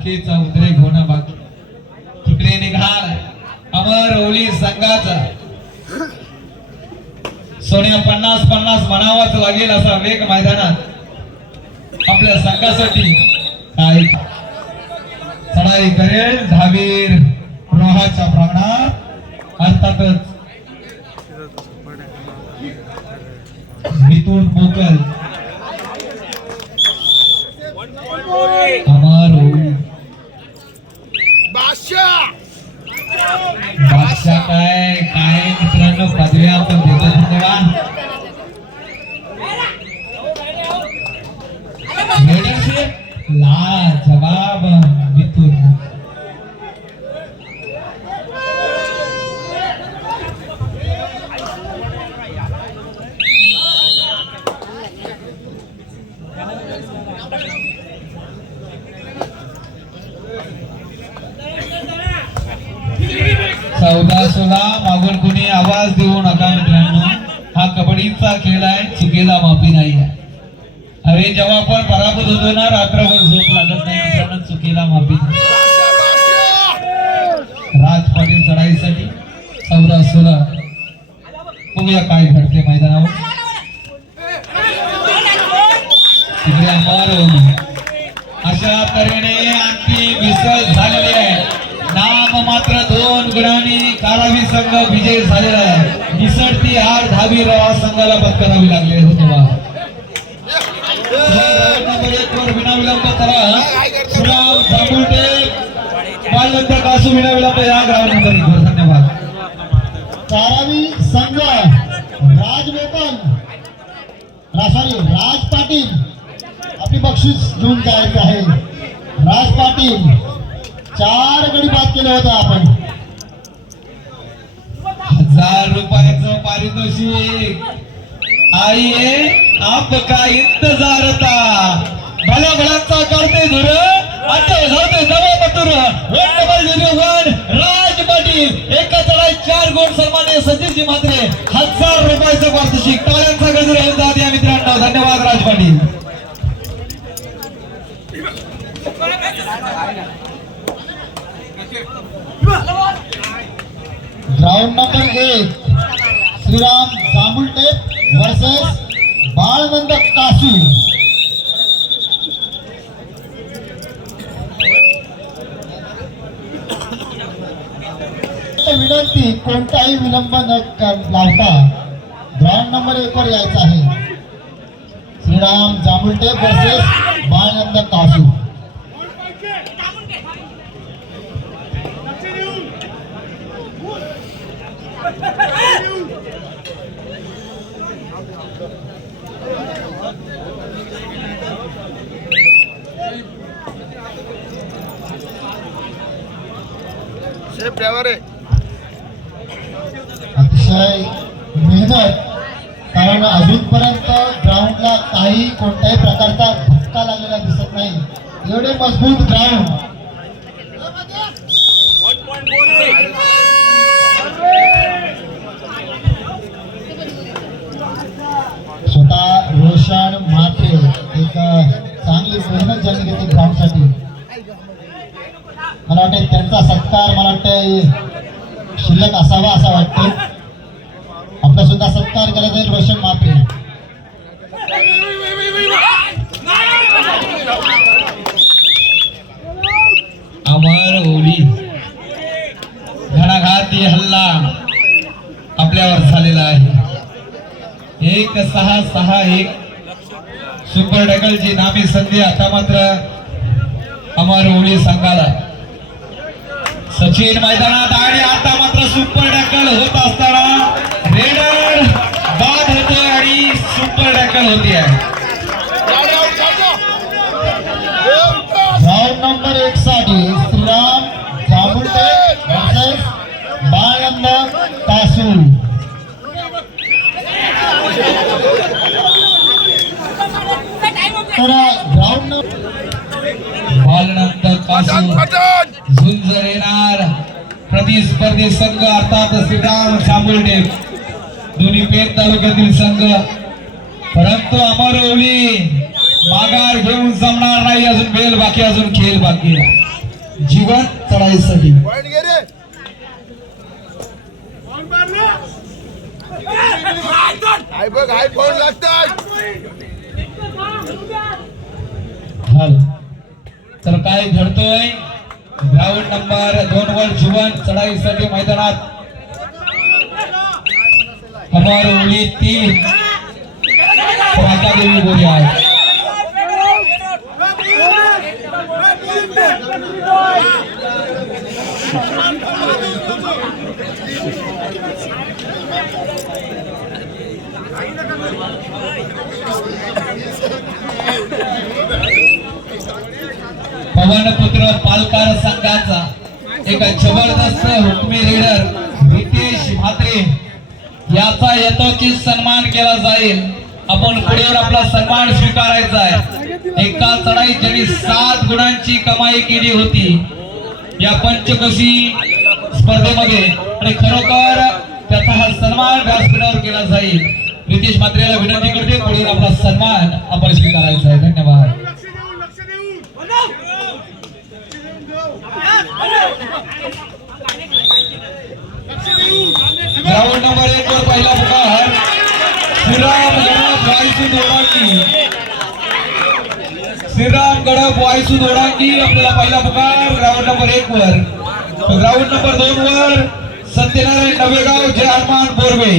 भुकेचा उद्रेक होणं बाकी. तिकडे निघाल अमर ओली संघाचा. सोन्या पन्नास पन्नास म्हणावाच लागेल असा वेग मैदानात. आपल्या संघासाठी काय चढाई करेल धावीर रोहाच्या प्रांगणात. अर्थातच. मिथून मोकल अमर ओली बादशाह बादशाह काय काय मित्रांनो पदव्या आपण. देतो धन्यवाद Leadership, ला जवाब मिथून चौदा सोळा मागून कुणी आवाज देऊ नका मित्रांनो हा कबड्डीचा आहे चुकीला माफी नाही आहे. अरे जेव्हा आपण पराभूत होतो ना रात्रभर झोप लागत नाही चुकीला माफी राज पाटील चढाईसाठी चौदा सोळा बघूया काय घडते मैदानावर. तिकडे अमर अशा तऱ्हेने आणखी विसर्ग झालेली आहे. नाम मात्र दोन गुणांनी कारावी संघ विजय झालेला आहे. निसट दहावी रवा संघाला पत्करावी लागले वर विनाविलंब करा कासू या नंबर धन्यवाद. संघ राज वेतन सॉरी राज पाटील. आपली बक्षीस घेऊन जायचं आहे. राज पाटील चार गडी बाद केलं होतं आपण. हजार रुपयाचं पारितोषिक. आइए आपका इंतजार था? भला भलांचा करते धुर आता धावते नवा पटूर one double zero one Raj Patil. एका चढाई चार गोड सन्मान्य संजीवजी मात्रे हजार रुपयाचं पारितोषिक. टाळ्यांचा गजर होऊन या मित्रांनो. धन्यवाद राज पाटील. ग्राउंड नंबर एक श्रीराम जांभुलटे वर्सेस बाळनंद कासू. विनंती कोणताही विलंब न लावता ग्राउंड नंबर एक वर यायचं आहे. श्रीराम जांभुलटे वर्सेस बाळनंद कासू. अतिशय मेहनत. कारण अजूनपर्यंत ग्राउंडला काही कोणत्याही प्रकारचा धक्का लागलेला दिसत नाही. एवढे मजबूत ग्राउंड स्वतः रोशन माथे एक चांगली मेहनत ज्यांनी घेतली ग्राउंडसाठी त्यांचा सत्कार मला वाटतं शिल्लक असावा असा वाटतं आपला सुद्धा सत्कार केला जाईल रोशन मात्रे अमर ओली. घणाघाती हल्ला आपल्यावर झालेला आहे. एक सहा सहा एक. सुपर डगलची नामी संधी आता मात्र अमर ओली संघाला. सचिन मैदानात आणि आता मात्र सुपर डॅकल होत असताना रेडर बाद होते आणि सुपर डॅकल होती आहे. नंबर एक साठी श्रीराम जांभुलटे वर्सेस बाळनंद कासू तर ग्राउंड बॉल पासून पटन झुंज येणार. प्रतिस्पर्धी संघ अर्थात श्रीराम सामुलडे दोन्ही पेठ तालुक्यातील संघ. परंतु अमर ओली माघार घेऊन जमणार नाही अजून वेळ बाकी अजून खेळ बाकी. जीवन चढाईसाठी. बघ पॉइंट लागतात. तर काय घडतोय? ग्राउंड नंबर दोन वर जीवन चढाईसाठी मैदानात. हमार उली तीन राजा देवी बोली आहे. पवनपुत्र पालकार संघाचा एक जबरदस्त हुकमी लीडर रितेश म्हात्रे याचा यथोचित सन्मान केला जाईल. आपण पुढेवर आपला सन्मान स्वीकारायचा आहे. एका चढाई ज्यांनी सात गुणांची कमाई केली होती या पंचकोशी स्पर्धेमध्ये आणि खरोखर त्याचा हा सन्मान व्यासपीठावर केला जाईल. रितेश म्हात्रेला विनंती करते पुढे आपला सन्मान आपण स्वीकारायचा आहे. धन्यवाद. ग्राउंड नंबर एक वर पहिला पुकार श्रीराम गणप वायसू दोडांगी श्रीराम गणप वायसू दोडांगी आपल्याला पहिला पुकार ग्राउंड नंबर एक वर. ग्राउंड नंबर दोन वर सत्यनारायण नवेगाव जय हनुमान बोरवे.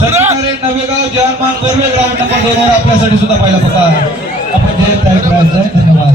सत्यनारायण नवेगाव जय बोरवे ग्राउंड नंबर दोन वर आपल्यासाठी सुद्धा पहिला पुकार. आपण जय धन्यवाद.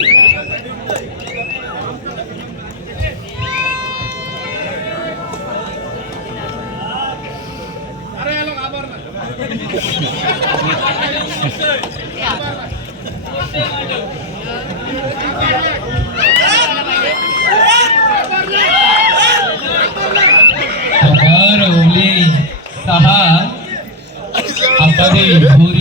सहा आपले भोरी.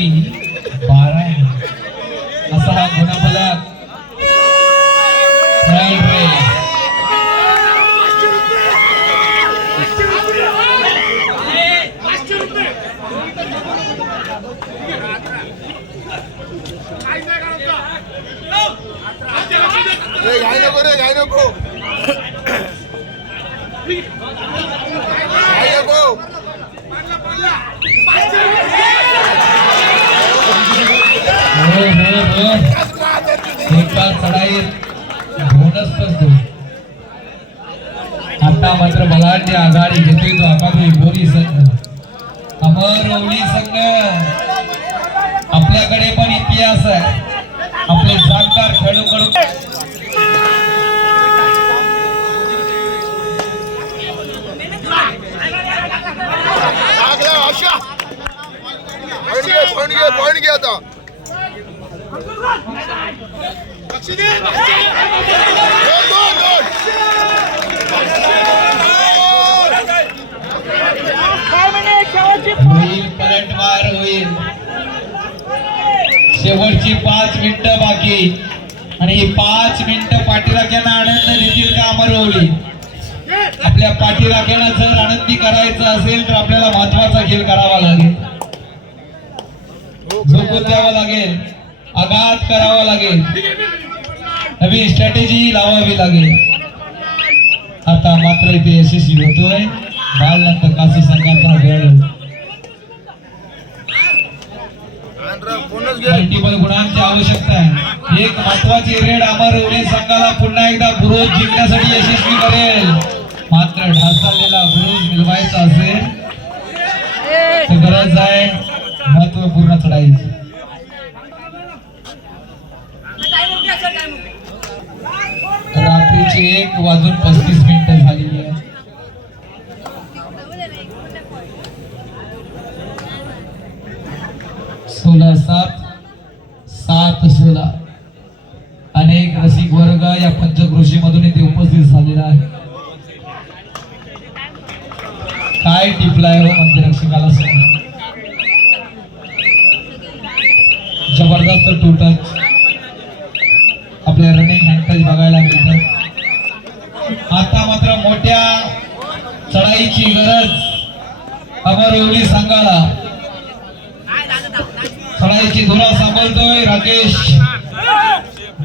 हो एका चढाईत बोनस असतो आता मात्र बलाढ्य आघाडी घेतोय तो आपापली बोरी संघ अमर ओली संघ आपल्याकडे पण इतिहास आहे आपले जाणकार खेळू खेळू आशा पॉइंट घे घे घे आता होईल शेवटची पाच मिनिटं बाकी. आणि ही पाच मिनिटं पाठीराख्यांना आनंद देतील का अमरवली? आपल्या पाठीराख्यांना जर आनंदी करायचं असेल तर आपल्याला महत्त्वाचा खेळ करावा लागेल. झोपून द्यावा लागेल. आघात करावा लागेल. नवीन स्ट्रॅटेजी लावावी लागेल. आता मात्र इथे यशस्वी होतोय. बालनंतर काशी संघाचा वेळ. मल्टिपल गुणांची आवश्यकता आहे. एक महत्वाची रेड अमर उली संघाला पुन्हा एकदा बुरोज जिंकण्यासाठी यशस्वी करेल. मात्र ढासळलेला बुरोज मिळवायचा असेल तर गरज आहे महत्त्वपूर्ण चढाईची. दुपारची एक वाजून पस्तीस मिनिटं झालेली आहे सोळा सात सात सोळा. अनेक रसिक वर्ग या पंचक्रोशी मधून इथे उपस्थित झालेला आहे काय टिपलाय हो म्हणते सांग. जबरदस्त टू टच आपल्या रनिंग हँडल बघायला मिळतात. आता मात्र मोठ्या चढाईची गरज अमरवली संघाला चढाईची धुरा सांभाळतोय राकेश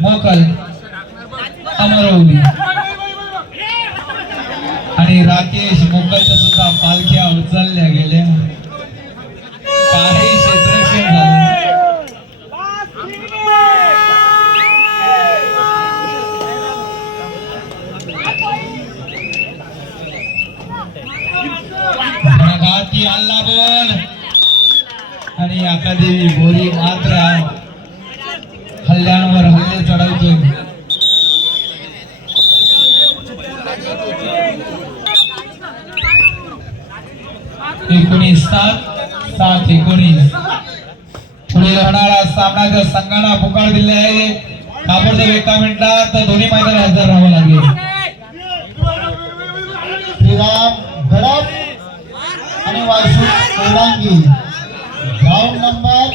मोकल. अमरवली आणि राकेश मोकलच्या सुद्धा पालख्या उचलल्या गेल्या. घाती हल्ला बोल। आणि अकादेवी बोरी मात्र हल्ल्यांवर हल्ले चढवतो एकोणीस सात सात एकोणीस. पुढे होणारा सामना जर संघाला पुकार दिले आहे ताबडतोब एका मिनिटात दोन्ही मैदान हजर राहावं लागेल श्रीराम गडप आणि कोलांगी ग्राउंड नंबर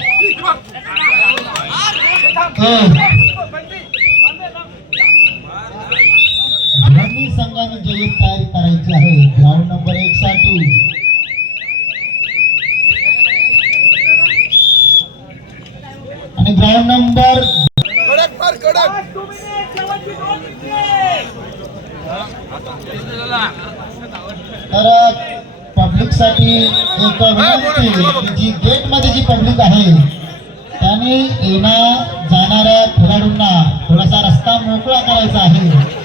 दोन्ही संघाने जय्यत तयारी करायची आहे ग्राउंड नंबर एक साठी. आणि ग्राउंड नंबर तर पब्लिकसाठी एक विनंती जी गेटमध्ये जी पब्लिक आहे त्यांनी येण्या जाणाऱ्या खेळाडूंना थोडासा रस्ता मोकळा करायचा आहे.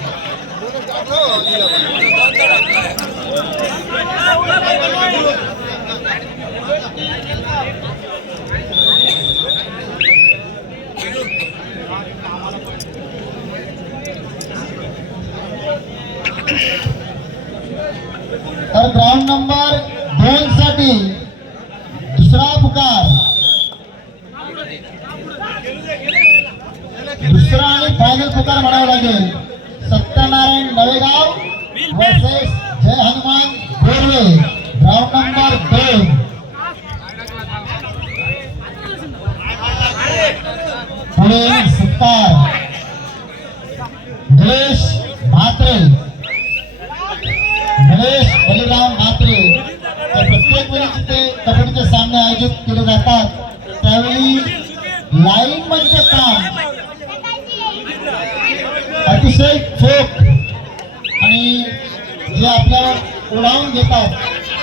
जे आपल्यावर ओढावून घेतात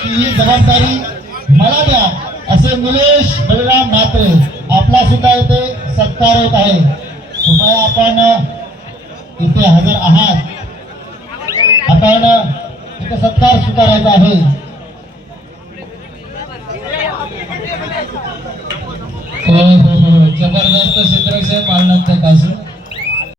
की ही जबाबदारी मला द्या. असे निलेश बलराम म्हात्रे आपला सुद्धा इथे सत्कार होत आहे. कृपया आपण इथे हजर आहात. आपण इथे सत्कार स्वीकारायचा आहे. हो हो हो. जबरदस्त